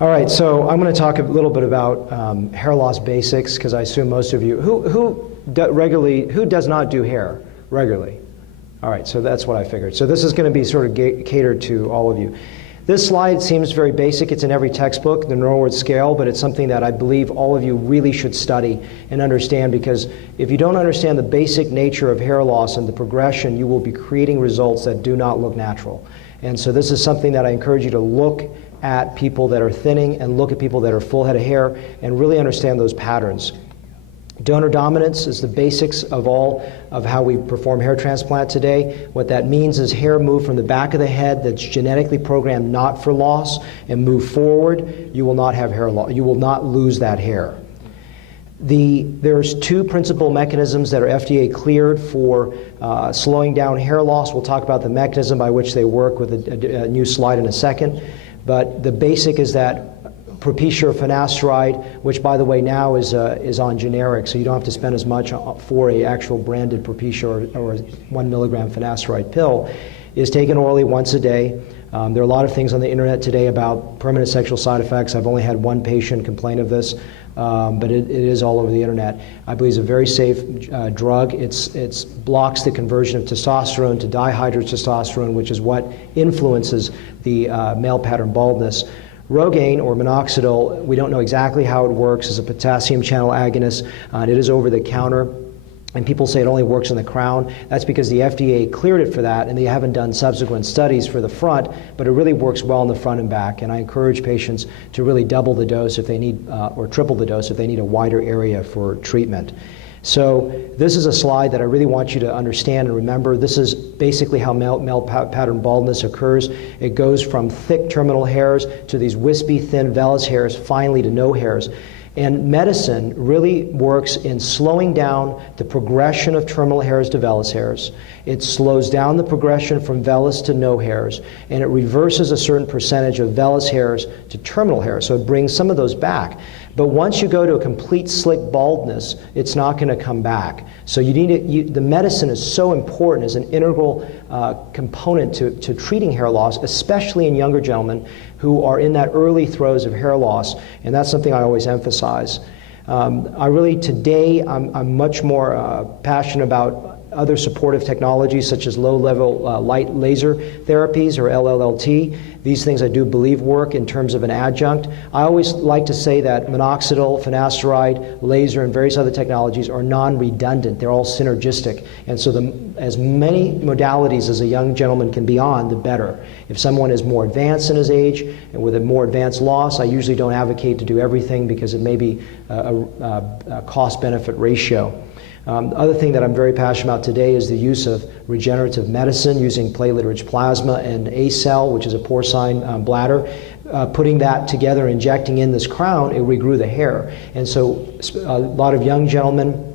All right, so I'm going to talk a little bit about hair loss basics, because I assume most of you, who does not do hair regularly? All right, so that's what I figured. So this is going to be sort of catered to all of you. This slide seems very basic. It's in every textbook, the Norwood scale, but it's something that I believe all of you really should study and understand, because if you don't understand the basic nature of hair loss and the progression, you will be creating results that do not look natural. And so this is something that I encourage you to look at people that are thinning and look at people that are full head of hair and really understand those patterns. Donor dominance is the basics of all of how we perform hair transplant today. What that means is hair move from the back of the head that's genetically programmed not for loss and move forward. You will not have hair loss. You will not lose that hair. There's two principal mechanisms that are FDA cleared for slowing down hair loss. We'll talk about the mechanism by which they work with a new slide in a second. But the basic is that Propecia or finasteride, which by the way now is on generic, so you don't have to spend as much for a actual branded Propecia or 1 milligram finasteride pill, is taken orally once a day. There are a lot of things on the internet today about permanent sexual side effects. I've only had one patient complain of this, but it is all over the internet. I believe it's a very safe drug. It blocks the conversion of testosterone to dihydrotestosterone, which is what influences the male pattern baldness. Rogaine, or minoxidil, we don't know exactly how it works, is a potassium channel agonist, and it is over the counter. And people say it only works in the crown. That's because the FDA cleared it for that, and they haven't done subsequent studies for the front, but it really works well in the front and back. And I encourage patients to really double the dose if they need, or triple the dose if they need a wider area for treatment. So this is a slide that I really want you to understand and remember. This is basically how male pattern baldness occurs. It goes from thick terminal hairs to these wispy, thin vellus hairs, finally to no hairs. And medicine really works in slowing down the progression of terminal hairs to vellus hairs. It slows down the progression from vellus to no hairs, and it reverses a certain percentage of vellus hairs to terminal hairs, so it brings some of those back. But once you go to a complete slick baldness, it's not going to come back. So you need the medicine is so important as an integral component to treating hair loss, especially in younger gentlemen who are in that early throes of hair loss, and that's something I always emphasize. Today, I'm much more passionate about other supportive technologies such as low-level light laser therapies, or LLLT. These things I do believe work in terms of an adjunct. I always like to say that minoxidil, finasteride, laser, and various other technologies are non-redundant. They're all synergistic. And so as many modalities as a young gentleman can be on, the better. If someone is more advanced in his age and with a more advanced loss, I usually don't advocate to do everything because it may be a cost-benefit ratio. The other thing that I'm very passionate about today is the use of regenerative medicine using platelet-rich plasma and A-cell, which is a porcine bladder. Putting that together, injecting in this crown, it regrew the hair. And so a lot of young gentlemen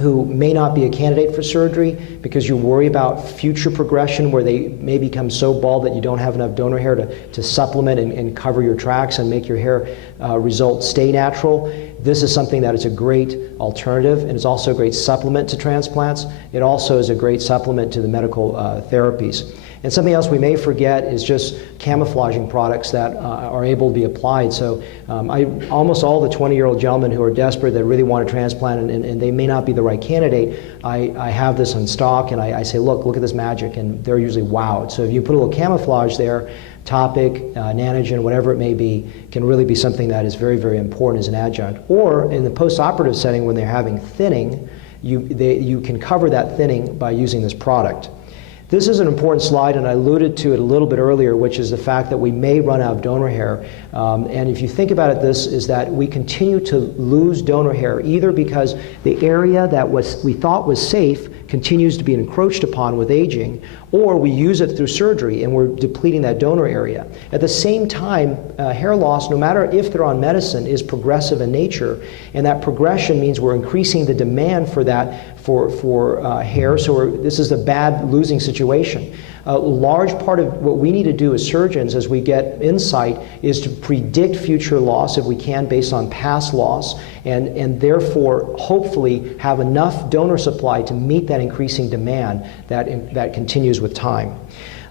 who may not be a candidate for surgery because you worry about future progression where they may become so bald that you don't have enough donor hair to supplement and cover your tracks and make your hair results stay natural. This is something that is a great alternative, and it's also a great supplement to transplants. It also is a great supplement to the medical therapies. And something else we may forget is just camouflaging products that are able to be applied. So almost all the 20-year-old gentlemen who are desperate that really want to transplant and they may not be the right candidate, I have this in stock and I say, look at this magic, and they're usually wowed. So if you put a little camouflage there, Topic, Nanogen, whatever it may be, can really be something that is very, very important as an adjunct. Or in the post-operative setting when they're having thinning, you can cover that thinning by using this product. This is an important slide, and I alluded to it a little bit earlier, which is the fact that we may run out of donor hair. And if you think about it, this is that we continue to lose donor hair either because the area that we thought was safe continues to be encroached upon with aging, or we use it through surgery and we're depleting that donor area. At the same time, hair loss, no matter if they're on medicine, is progressive in nature, and that progression means we're increasing the demand for that for hair, so this is a bad losing situation. A large part of what we need to do as surgeons as we get insight is to predict future loss if we can based on past loss, and therefore hopefully have enough donor supply to meet that increasing demand that continues with time.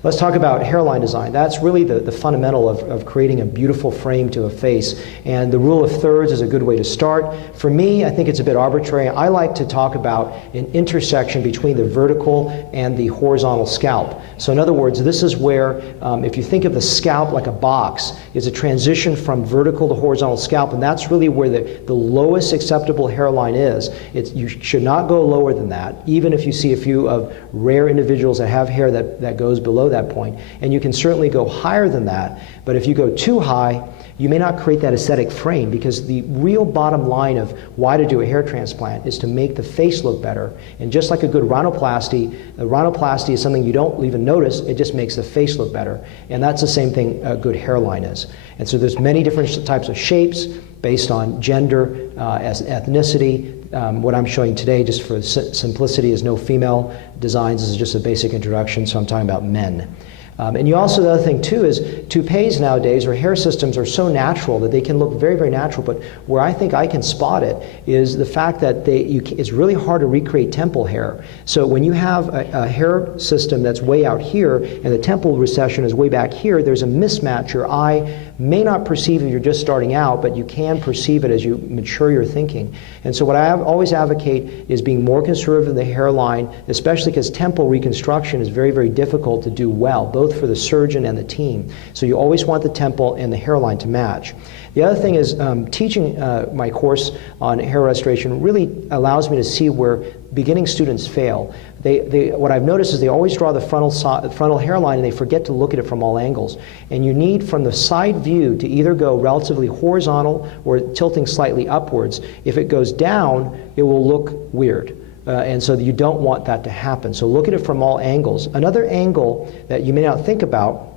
Let's talk about hairline design. That's really the fundamental of creating a beautiful frame to a face. And the rule of thirds is a good way to start. For me, I think it's a bit arbitrary. I like to talk about an intersection between the vertical and the horizontal scalp. So in other words, this is where, if you think of the scalp like a box, is a transition from vertical to horizontal scalp, and that's really where the lowest acceptable hairline is. You should not go lower than that, even if you see a few of rare individuals that have hair that goes below that point. And you can certainly go higher than that, but if you go too high, you may not create that aesthetic frame, because the real bottom line of why to do a hair transplant is to make the face look better. And just like a good rhinoplasty, a rhinoplasty is something you don't even notice, it just makes the face look better. And that's the same thing a good hairline is. And so there's many different types of shapes based on gender, as ethnicity. What I'm showing today, just for simplicity, is no female designs. This is just a basic introduction, so I'm talking about men. And you also, the other thing too is toupees nowadays, or hair systems, are so natural that they can look very, very natural, but where I think I can spot it is the fact that it's really hard to recreate temple hair. So when you have a hair system that's way out here and the temple recession is way back here, there's a mismatch. Your eye may not perceive if you're just starting out, but you can perceive it as you mature your thinking. And so what I always advocate is being more conservative in the hairline, especially because temple reconstruction is very, very difficult to do well, both for the surgeon and the team. So you always want the temple and the hairline to match. The other thing is teaching my course on hair restoration really allows me to see where beginning students fail. What I've noticed is they always draw the frontal hairline and they forget to look at it from all angles. And you need, from the side view, to either go relatively horizontal or tilting slightly upwards. If it goes down, it will look weird. And so you don't want that to happen. So look at it from all angles. Another angle that you may not think about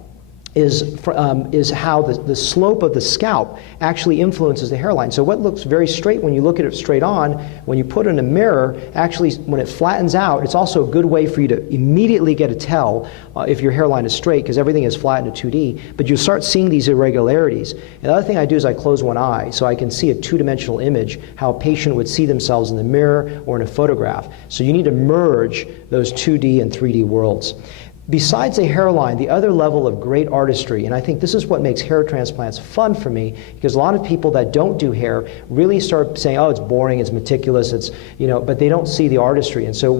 is how the slope of the scalp actually influences the hairline. So what looks very straight when you look at it straight on, when you put it in a mirror, actually when it flattens out, it's also a good way for you to immediately get a tell if your hairline is straight, because everything is flat in a 2D, but you start seeing these irregularities. And the other thing I do is I close one eye so I can see a two-dimensional image, how a patient would see themselves in the mirror or in a photograph. So you need to merge those 2D and 3D worlds. Besides the hairline, the other level of great artistry, and I think this is what makes hair transplants fun for me, because a lot of people that don't do hair really start saying, oh, it's boring, it's meticulous, it's, but they don't see the artistry. And so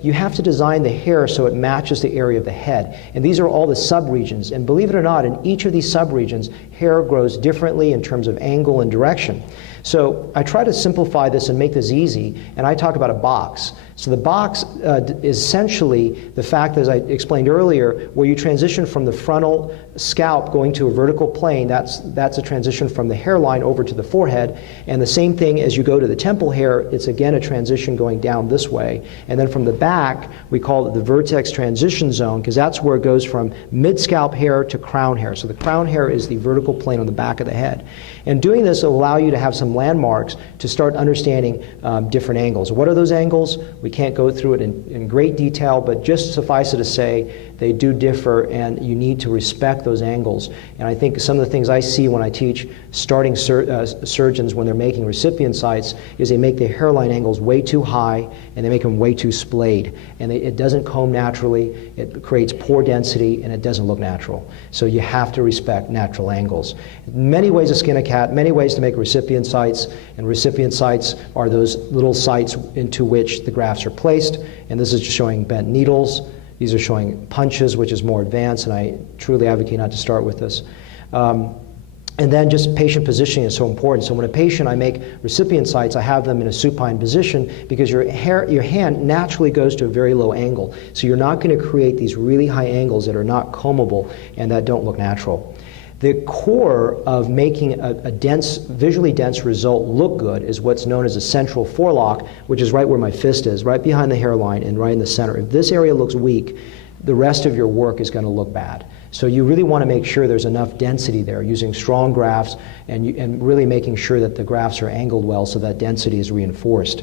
you have to design the hair so it matches the area of the head. And these are all the subregions. And believe it or not, in each of these subregions, hair grows differently in terms of angle and direction. So I try to simplify this and make this easy, and I talk about a box. So the box is essentially the fact, as I explained earlier, where you transition from the frontal scalp going to a vertical plane. That's a transition from the hairline over to the forehead. And the same thing as you go to the temple hair, it's again a transition going down this way. And then from the back, we call it the vertex transition zone, because that's where it goes from mid-scalp hair to crown hair. So the crown hair is the vertical plane on the back of the head. And doing this will allow you to have some landmarks to start understanding different angles. What are those angles? We can't go through it in great detail, but just suffice it to say they do differ, and you need to respect those angles. And I think some of the things I see when I teach starting surgeons when they're making recipient sites is they make the hairline angles way too high and they make them way too splayed. And it doesn't comb naturally, it creates poor density, and it doesn't look natural. So you have to respect natural angles. Many ways to skin a cat, many ways to make recipient sites, and recipient sites are those little sites into which the grafts are placed. And this is just showing bent needles. These are showing punches, which is more advanced, and I truly advocate not to start with this. And then just patient positioning is so important. So when a patient, I make recipient sites, I have them in a supine position, because your hand naturally goes to a very low angle. So you're not going to create these really high angles that are not combable and that don't look natural. The core of making a visually dense result look good is what's known as a central forelock, which is right where my fist is, right behind the hairline and right in the center. If this area looks weak, the rest of your work is going to look bad. So you really want to make sure there's enough density there, using strong grafts and really making sure that the grafts are angled well so that density is reinforced.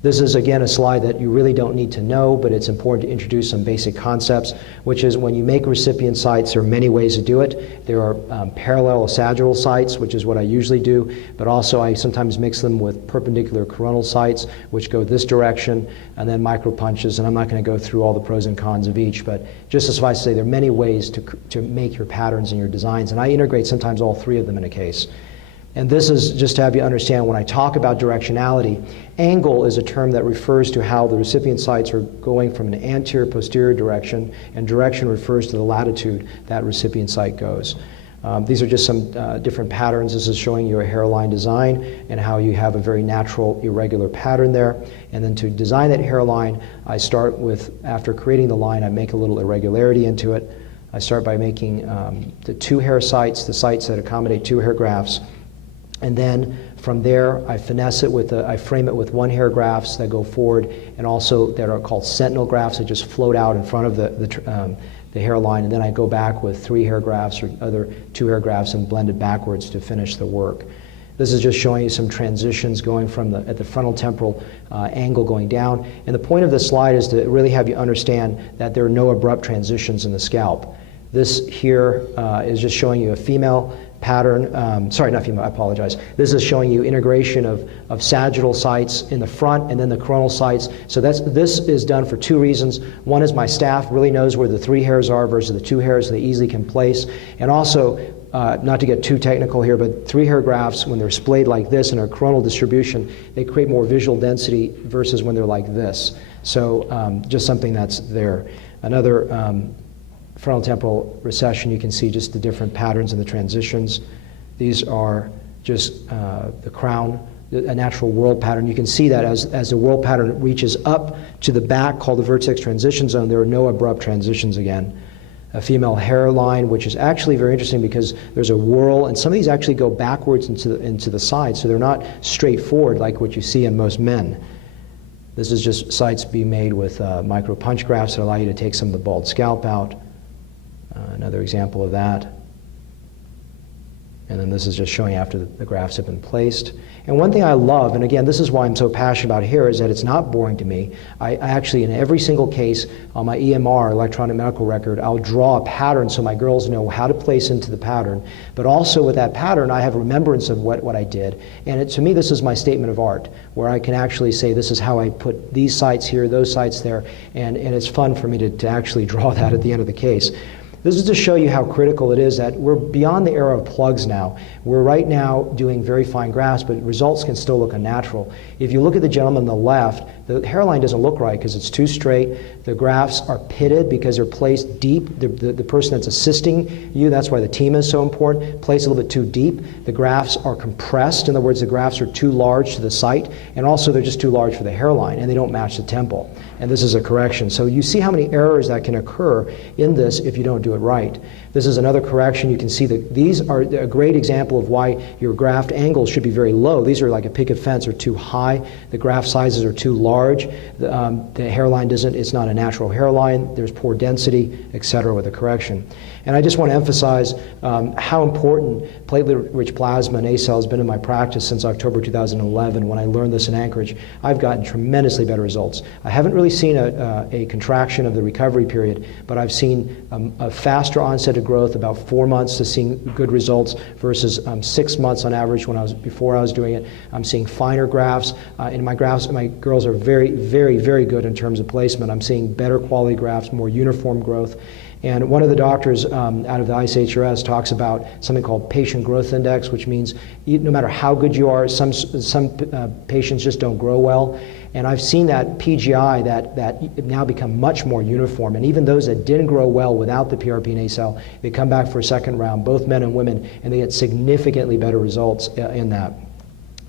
This is, again, a slide that you really don't need to know, but it's important to introduce some basic concepts, which is when you make recipient sites, there are many ways to do it. There are parallel or sagittal sites, which is what I usually do, but also I sometimes mix them with perpendicular coronal sites, which go this direction, and then micro punches, and I'm not going to go through all the pros and cons of each, but just suffice to say, there are many ways to make your patterns and your designs, and I integrate sometimes all three of them in a case. And this is just to have you understand, when I talk about directionality, angle is a term that refers to how the recipient sites are going from an anterior-posterior direction, and direction refers to the latitude that recipient site goes. These are just some different patterns. This is showing you a hairline design and how you have a very natural, irregular pattern there. And then to design that hairline, I start with, after creating the line, I make a little irregularity into it. I start by making the two hair sites, the sites that accommodate two hair grafts. And then from there, I finesse it with, I frame it with one hair grafts that go forward, and also that are called sentinel grafts that just float out in front of the hairline. And then I go back with three hair grafts or other two hair grafts and blend it backwards to finish the work. This is just showing you some transitions going from at the frontal temporal angle going down. And the point of this slide is to really have you understand that there are no abrupt transitions in the scalp. This here is just showing you a female pattern, sorry, not female, I apologize. This is showing you integration of sagittal sites in the front and then the coronal sites. So this is done for two reasons. One is my staff really knows where the three hairs are versus the two hairs they easily can place. And also, not to get too technical here, but three hair grafts, when they're splayed like this in a coronal distribution, they create more visual density versus when they're like this. So just something that's there. Another frontal temporal recession, you can see just the different patterns and the transitions. These are just the crown, a natural whorl pattern. You can see that as the whorl pattern reaches up to the back, called the vertex transition zone, there are no abrupt transitions again. A female hairline, which is actually very interesting because there's a whorl, and some of these actually go backwards into the side, so they're not straightforward like what you see in most men. This is just sites being made with micro punch grafts that allow you to take some of the bald scalp out. Another example of that. And then this is just showing after the grafts have been placed. And one thing I love, and again, this is why I'm so passionate about hair, is that it's not boring to me. I actually, in every single case on my EMR, electronic medical record, I'll draw a pattern so my girls know how to place into the pattern. But also with that pattern, I have remembrance of what I did. And to me, this is my statement of art, where I can actually say, this is how I put these sites here, those sites there, and it's fun for me to actually draw that at the end of the case. This is to show you how critical it is that we're beyond the era of plugs now. We're right now doing very fine grafts, but results can still look unnatural. If you look at the gentleman on the left, the hairline doesn't look right because it's too straight. The grafts are pitted because they're placed deep. The person that's assisting you, that's why the team is so important, placed a little bit too deep. The grafts are compressed. In other words, the grafts are too large to the site, and also they're just too large for the hairline, and they don't match the temple. And this is a correction. So you see how many errors that can occur in this if you don't do it right. This is another correction. You can see that these are a great example of why your graft angles should be very low. These are like a picket fence, or too high. The graft sizes are too large. The hairline it's not a natural hairline. There's poor density, etc. with the correction. And I just want to emphasize how important platelet-rich plasma and ACell has been in my practice since October 2011 when I learned this in Anchorage. I've gotten tremendously better results. I haven't really seen a contraction of the recovery period, but I've seen a faster onset of growth, about 4 months to seeing good results versus 6 months on average before I was doing it. I'm seeing finer grafts, and my girls are very, very, very good in terms of placement. I'm seeing better quality grafts, more uniform growth. And one of the doctors out of the ICHRS talks about something called patient growth index, which means no matter how good you are, some patients just don't grow well. And I've seen that PGI that now become much more uniform. And even those that didn't grow well without the PRP and ACell, they come back for a second round, both men and women, and they get significantly better results in that.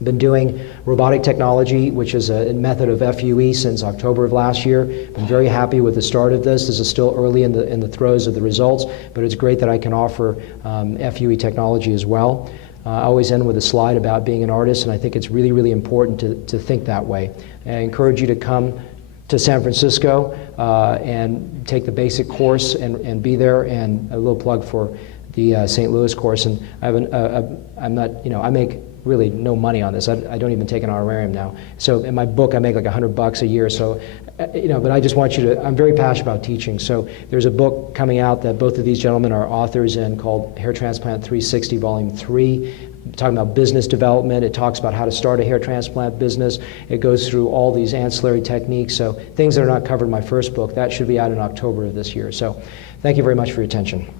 Been doing robotic technology, which is a method of FUE since October of last year. Been very happy with the start of this. This is still early in the throes of the results, but it's great that I can offer FUE technology as well. I always end with a slide about being an artist, and I think it's really, really important to think that way. I encourage you to come to San Francisco and take the basic course and be there. And a little plug for the St. Louis course, and I have I'm not, I make really no money on this. I don't even take an honorarium now. So in my book, I make like $100 a year. So, but I just want you to, I'm very passionate about teaching. So there's a book coming out that both of these gentlemen are authors in called Hair Transplant 360 Volume 3. Talking about business development. It talks about how to start a hair transplant business. It goes through all these ancillary techniques. So things that are not covered in my first book, that should be out in October of this year. So thank you very much for your attention.